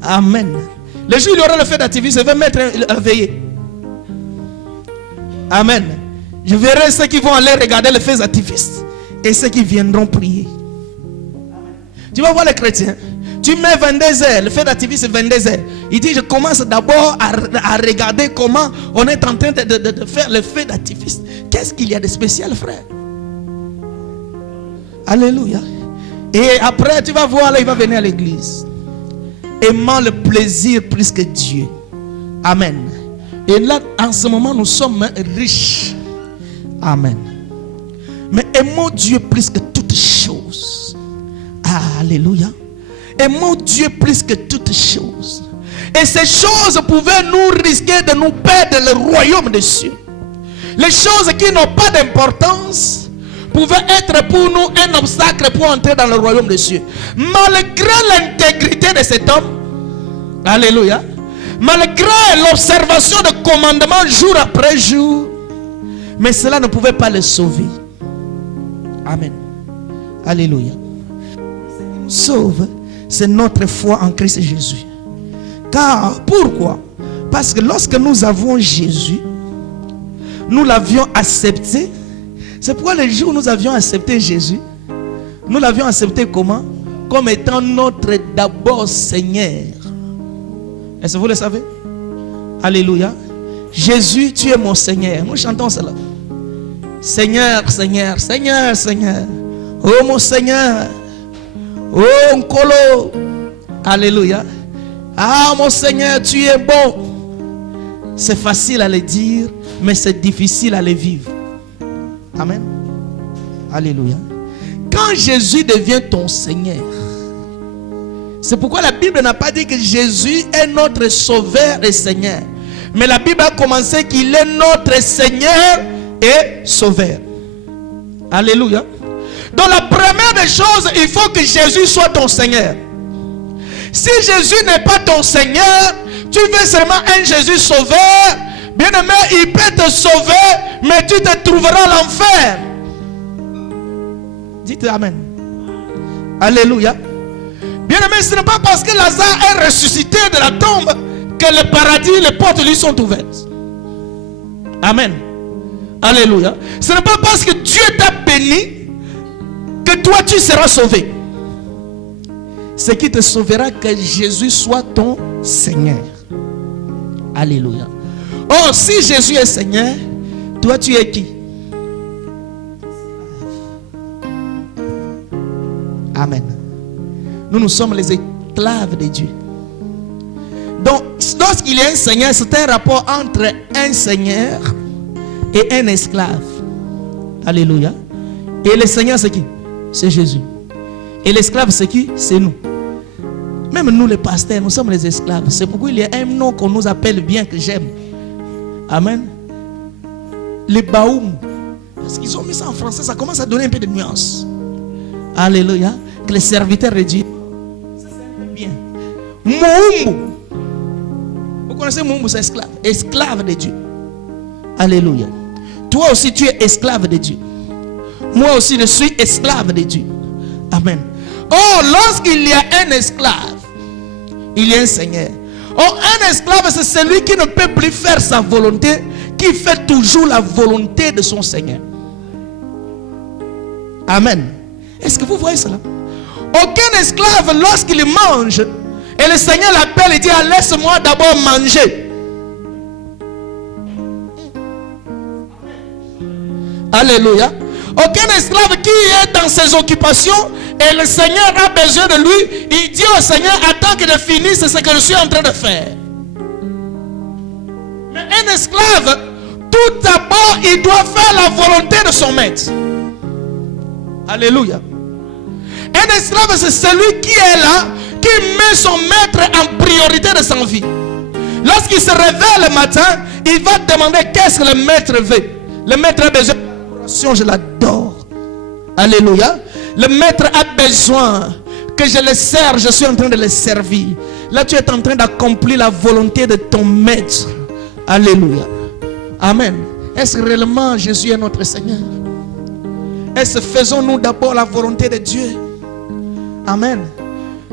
Amen. Le jour où il y aura le feu d'artifice, je vais mettre à veiller. Amen. Je verrai ceux qui vont aller regarder les feux d'artifice et ceux qui viendront prier. Tu vas voir les chrétiens. Tu mets 22h, le feu d'artifice c'est 22h. Il dit je commence d'abord à regarder comment on est en train de faire le feu d'artifice. Qu'est-ce qu'il y a de spécial, frère? Alléluia. Et après tu vas voir là, il va venir à l'église. Aimant le plaisir plus que Dieu. Amen. Et là en ce moment nous sommes riches. Amen. Mais aimons Dieu plus que toutes choses. Alléluia. Aimons Dieu plus que toutes choses. Et ces choses pouvaient nous risquer de nous perdre le royaume des cieux. Les choses qui n'ont pas d'importance pouvaient être pour nous un obstacle pour entrer dans le royaume des cieux. Malgré l'intégrité de cet homme, alléluia, malgré l'observation de commandements jour après jour, mais cela ne pouvait pas le sauver. Amen. Alléluia. Ce qui nous sauve, c'est notre foi en Christ Jésus. Car, pourquoi? Parce que lorsque nous avons Jésus, nous l'avions accepté. C'est pourquoi le jour où nous avions accepté Jésus, nous l'avions accepté comment? Comme étant notre d'abord Seigneur. Est-ce que vous le savez? Alléluia. Jésus, tu es mon Seigneur. Nous chantons cela. Seigneur, Seigneur, Seigneur, Seigneur. Oh mon Seigneur. Oh Nkolo. Alléluia. Ah mon Seigneur, tu es bon. C'est facile à le dire, mais c'est difficile à le vivre. Amen. Alléluia. Quand Jésus devient ton Seigneur, c'est pourquoi la Bible n'a pas dit que Jésus est notre Sauveur et Seigneur. Mais la Bible a commencé qu'il est notre Seigneur et Sauveur. Alléluia. Donc la première des choses, il faut que Jésus soit ton Seigneur. Si Jésus n'est pas ton Seigneur, tu veux seulement un Jésus Sauveur, bien aimé, il peut te sauver, mais tu te trouveras à l'enfer. Dites Amen. Alléluia. Bien aimé, ce n'est pas parce que Lazare est ressuscité de la tombe que le paradis, les portes lui sont ouvertes. Amen. Alléluia. Ce n'est pas parce que Dieu t'a béni que toi tu seras sauvé. Ce qui te sauvera, que Jésus soit ton Seigneur. Alléluia. Or, si Jésus est Seigneur, toi tu es qui? Amen. Nous sommes les esclaves de Dieu. Donc, lorsqu'il y a un Seigneur, c'est un rapport entre un Seigneur et un esclave. Alléluia. Et le Seigneur c'est qui? C'est Jésus. Et l'esclave c'est qui? C'est nous. Même nous les pasteurs, nous sommes les esclaves. C'est pourquoi il y a un nom qu'on nous appelle bien, que j'aime. Amen. Les baoum. Parce qu'ils ont mis ça en français, ça commence à donner un peu de nuance. Alléluia. Que les serviteurs de Dieu. Ça c'est bien. Moumou. Vous connaissez Moumou, c'est esclave. Esclave de Dieu. Alléluia. Toi aussi tu es esclave de Dieu. Moi aussi je suis esclave de Dieu. Amen. Oh, lorsqu'il y a un esclave, il y a un Seigneur. Oh, un esclave, c'est celui qui ne peut plus faire sa volonté, qui fait toujours la volonté de son Seigneur. Amen. Est-ce que vous voyez cela? Aucun esclave, lorsqu'il mange, et le Seigneur l'appelle et dit, ah, laisse-moi d'abord manger. Alléluia. Aucun esclave qui est dans ses occupations et le Seigneur a besoin de lui, il dit au Seigneur, attends que je finisse ce que je suis en train de faire. Mais un esclave, tout d'abord, il doit faire la volonté de son maître. Alléluia. Un esclave, c'est celui qui est là, qui met son maître en priorité de sa vie. Lorsqu'il se réveille le matin, il va demander qu'est-ce que le maître veut. Le maître a besoin d'adoration, je l'adore. Alléluia. Le maître a besoin que je le serve, je suis en train de le servir. Là, tu es en train d'accomplir la volonté de ton maître. Alléluia. Amen. Est-ce que réellement Jésus est notre Seigneur? Est-ce que faisons-nous d'abord la volonté de Dieu? Amen.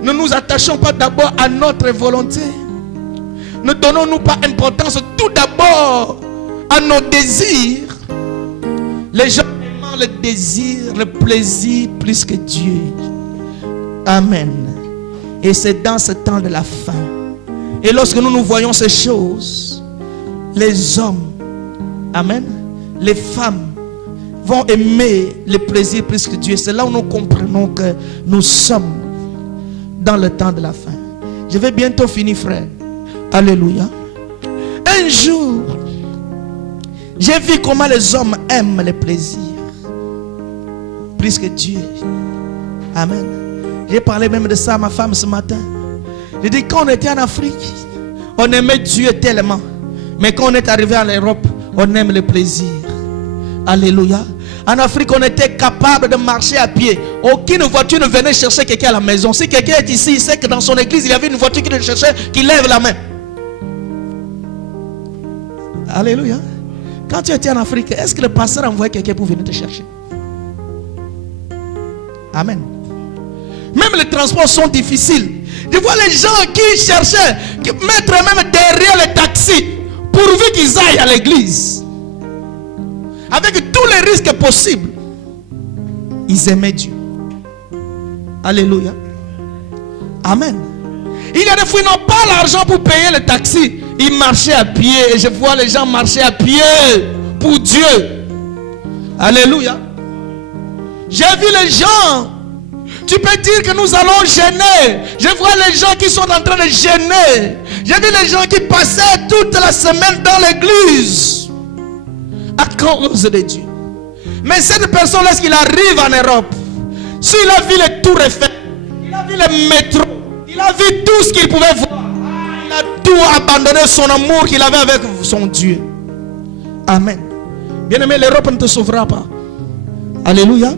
Ne nous attachons pas d'abord à notre volonté. Ne donnons-nous pas importance tout d'abord à nos désirs. Les gens aiment le désir, le plaisir plus que Dieu. Amen. Et c'est dans ce temps de la fin. Et lorsque nous voyons ces choses, les hommes, amen, les femmes vont aimer le plaisir plus que Dieu. C'est là où nous comprenons que nous sommes dans le temps de la fin. Je vais bientôt finir, frère. Alléluia. Un jour, j'ai vu comment les hommes aiment le plaisir plus que Dieu. Amen. J'ai parlé même de ça à ma femme ce matin. J'ai dit, quand on était en Afrique, on aimait Dieu tellement. Mais quand on est arrivé en Europe, on aime le plaisir. Alléluia. En Afrique, on était capable de marcher à pied. Aucune voiture ne venait chercher quelqu'un à la maison. Si quelqu'un est ici, il sait que dans son église, il y avait une voiture qui le cherchait, qui lève la main. Alléluia. Quand tu étais en Afrique, est-ce que le pasteur envoyait quelqu'un pour venir te chercher? Amen. Même les transports sont difficiles. Je vois les gens qui cherchaient, qui mettre même derrière les taxis, pourvu qu'ils aillent à l'église. Avec tous les risques possibles. Ils aimaient Dieu. Alléluia. Amen. Il y a des fois, ils n'ont pas l'argent pour payer le taxi. Ils marchaient à pied. Et je vois les gens marcher à pied pour Dieu. Alléluia. J'ai vu les gens. Tu peux dire que nous allons gêner. Je vois les gens qui sont en train de gêner. J'ai vu les gens qui passaient toute la semaine dans l'église à cause de Dieu. Mais cette personne, lorsqu'il arrive en Europe, s'il a vu les tours Eiffel, il a vu le métro, il a vu tout ce qu'il pouvait voir, il a tout abandonné, son amour qu'il avait avec son Dieu. Amen. Bien-aimé, l'Europe ne te sauvera pas. Alléluia.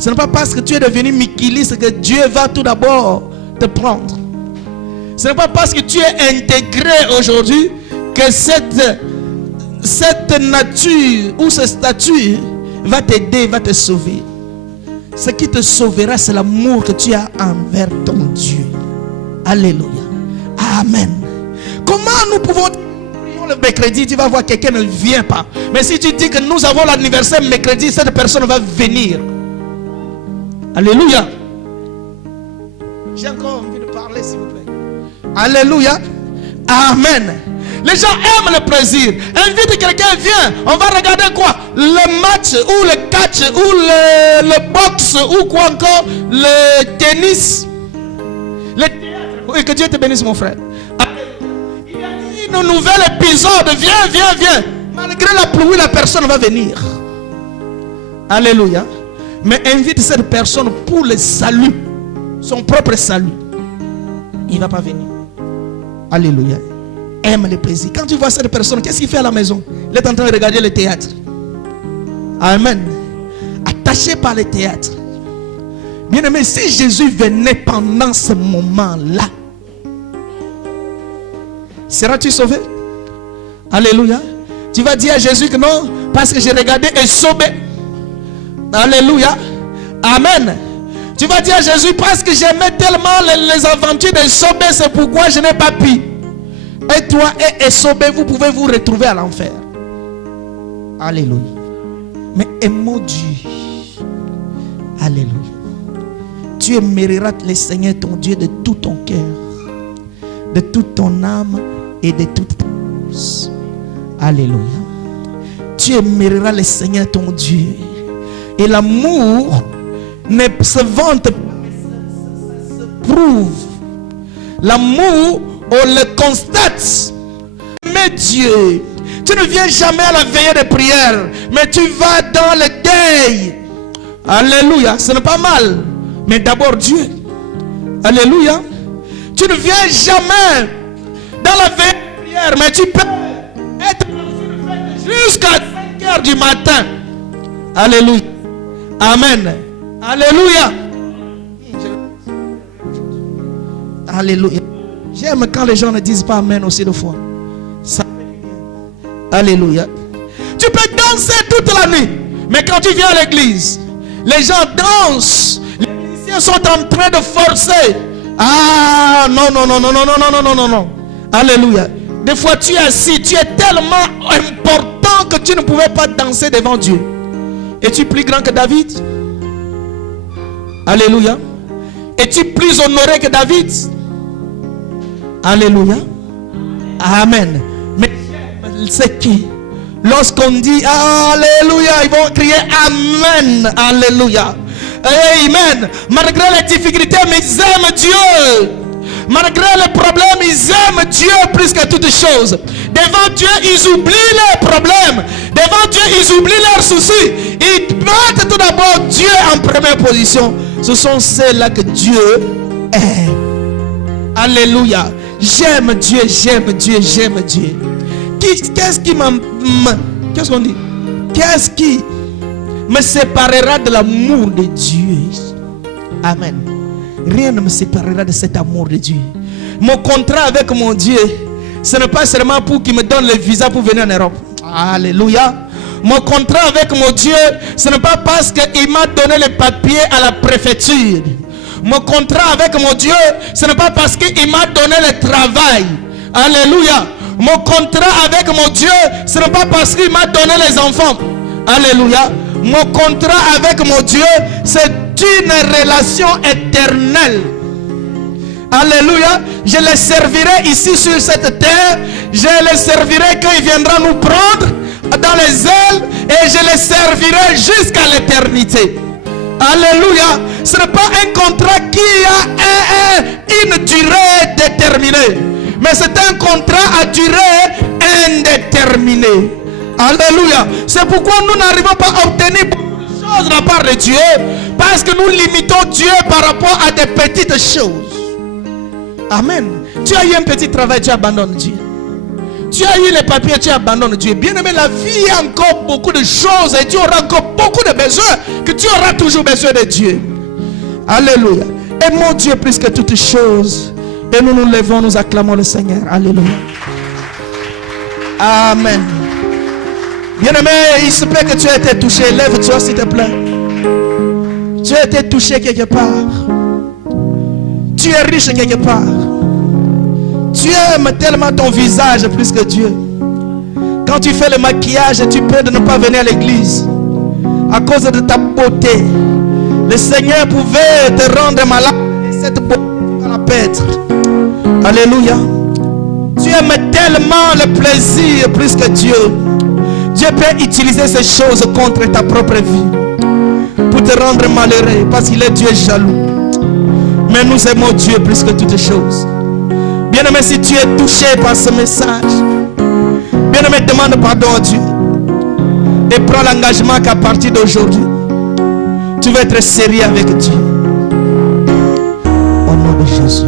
Ce n'est pas parce que tu es devenu mikiliste que Dieu va tout d'abord te prendre. Ce n'est pas parce que tu es intégré aujourd'hui que cette nature ou ce statut va t'aider, va te sauver. Ce qui te sauvera, c'est l'amour que tu as envers ton Dieu. Alléluia. Amen. Comment nous pouvons le mercredi, tu vas voir quelqu'un ne vient pas. Mais si tu dis que nous avons l'anniversaire mercredi, cette personne va venir. Alléluia. J'ai encore envie de parler, s'il vous plaît. Alléluia. Amen. Les gens aiment le plaisir. Invite quelqu'un, viens. On va regarder quoi? Le match ou le catch ou le boxe ou quoi encore? Le tennis. Le théâtre. Oui, que Dieu te bénisse, mon frère. Il y a un nouvel épisode. Viens, viens, viens. Malgré la pluie, la personne va venir. Alléluia. Mais invite cette personne pour le salut. Son propre salut. il ne va pas venir. Alléluia. Aime le plaisir. Quand tu vois cette personne, qu'est-ce qu'il fait à la maison? Il est en train de regarder le théâtre. Amen. Attaché par le théâtre. Bien aimé, si Jésus venait pendant ce moment-là, seras-tu sauvé? Alléluia. Tu vas dire à Jésus que non, parce que j'ai regardé et sauvé. Alléluia. Amen. Tu vas dire à Jésus, parce que j'aimais tellement les aventures de Esobé, c'est pourquoi je n'ai pas pu. Et toi et Esobé, vous pouvez vous retrouver à l'enfer. Alléluia. Mais aimons Dieu. Alléluia. Tu aimeras le Seigneur ton Dieu de tout ton cœur, de toute ton âme et de toute ta force. Alléluia. Tu aimeras le Seigneur ton Dieu. Et l'amour ne se vante pas, mais ça se prouve. L'amour, on le constate. Mais Dieu, tu ne viens jamais à la veillée de prière, mais tu vas dans le deuil. Alléluia, ce n'est pas mal. Mais d'abord Dieu. Alléluia. Tu ne viens jamais dans la veillée de prière, mais tu peux être dans une fête jusqu'à 5 heures du matin. Alléluia. Amen. Alléluia. Alléluia. J'aime quand les gens ne disent pas Amen aussi de fois. Ça. Alléluia. Tu peux danser toute la nuit, mais quand tu viens à l'église, les gens dansent. Les musiciens sont en train de forcer. Ah non, non, non, non, non, non, non, non, non, non. Alléluia. Des fois tu es assis, tu es tellement important que tu ne pouvais pas danser devant Dieu. Es-tu plus grand que David? Alléluia. Es-tu plus honoré que David? Alléluia. Amen. Mais c'est qui? Lorsqu'on dit Alléluia, ils vont crier Amen. Alléluia. Amen. Malgré les difficultés, mais ils aiment Dieu. Malgré les problèmes, ils aiment Dieu plus que toutes choses. Devant Dieu, ils oublient leurs problèmes. Devant Dieu, ils oublient leurs soucis. Ils mettent tout d'abord Dieu en première position. Ce sont ceux-là que Dieu aime. Alléluia. J'aime Dieu, j'aime Dieu, j'aime Dieu. Qu'est-ce qui qu'est-ce qu'on dit? Qu'est-ce qui me séparera de l'amour de Dieu? Amen. Rien ne me séparera de cet amour de Dieu. Mon contrat avec mon Dieu, ce n'est pas seulement pour qu'il me donne le visa pour venir en Europe. Alléluia. Mon contrat avec mon Dieu, ce n'est pas parce qu'il m'a donné les papiers à la préfecture. Mon contrat avec mon Dieu, ce n'est pas parce qu'il m'a donné le travail. Alléluia. Mon contrat avec mon Dieu, ce n'est pas parce qu'il m'a donné les enfants. Alléluia. Mon contrat avec mon Dieu, c'est une relation éternelle. Alléluia. Je le servirai ici sur cette terre. Je le servirai quand il viendra nous prendre dans les ailes. Et je le servirai jusqu'à l'éternité. Alléluia. Ce n'est pas un contrat qui a une durée déterminée, mais c'est un contrat à durée indéterminée. Alléluia. C'est pourquoi nous n'arrivons pas à obtenir beaucoup de choses de la part de Dieu, parce que nous limitons Dieu par rapport à des petites choses. Amen. Tu as eu un petit travail, tu abandonnes Dieu. Tu as eu les papiers, tu abandonnes Dieu. Bien aimé, la vie, il y a encore beaucoup de choses et tu auras encore beaucoup de besoins, que tu auras toujours besoin de Dieu. Alléluia. Aimons Dieu plus que toutes choses. Et nous nous levons, nous acclamons le Seigneur. Alléluia. Amen. Bien-aimé, il se peut que tu aies été touché. Lève-toi s'il te plaît. Tu as été touché quelque part. Tu es riche quelque part. Tu aimes tellement ton visage plus que Dieu. Quand tu fais le maquillage, tu peux de ne pas venir à l'église à cause de ta beauté. Le Seigneur pouvait te rendre malade et cette beauté va la perdre. Alléluia. Tu aimes tellement le plaisir plus que Dieu. Dieu peut utiliser ces choses contre ta propre vie pour te rendre malheureux parce qu'il est Dieu jaloux. Mais nous aimons Dieu plus que toutes choses. Bien-aimé, si tu es touché par ce message, bien-aimé, demande pardon à Dieu et prends l'engagement qu'à partir d'aujourd'hui, tu vas être sérieux avec Dieu. Au nom de Jésus.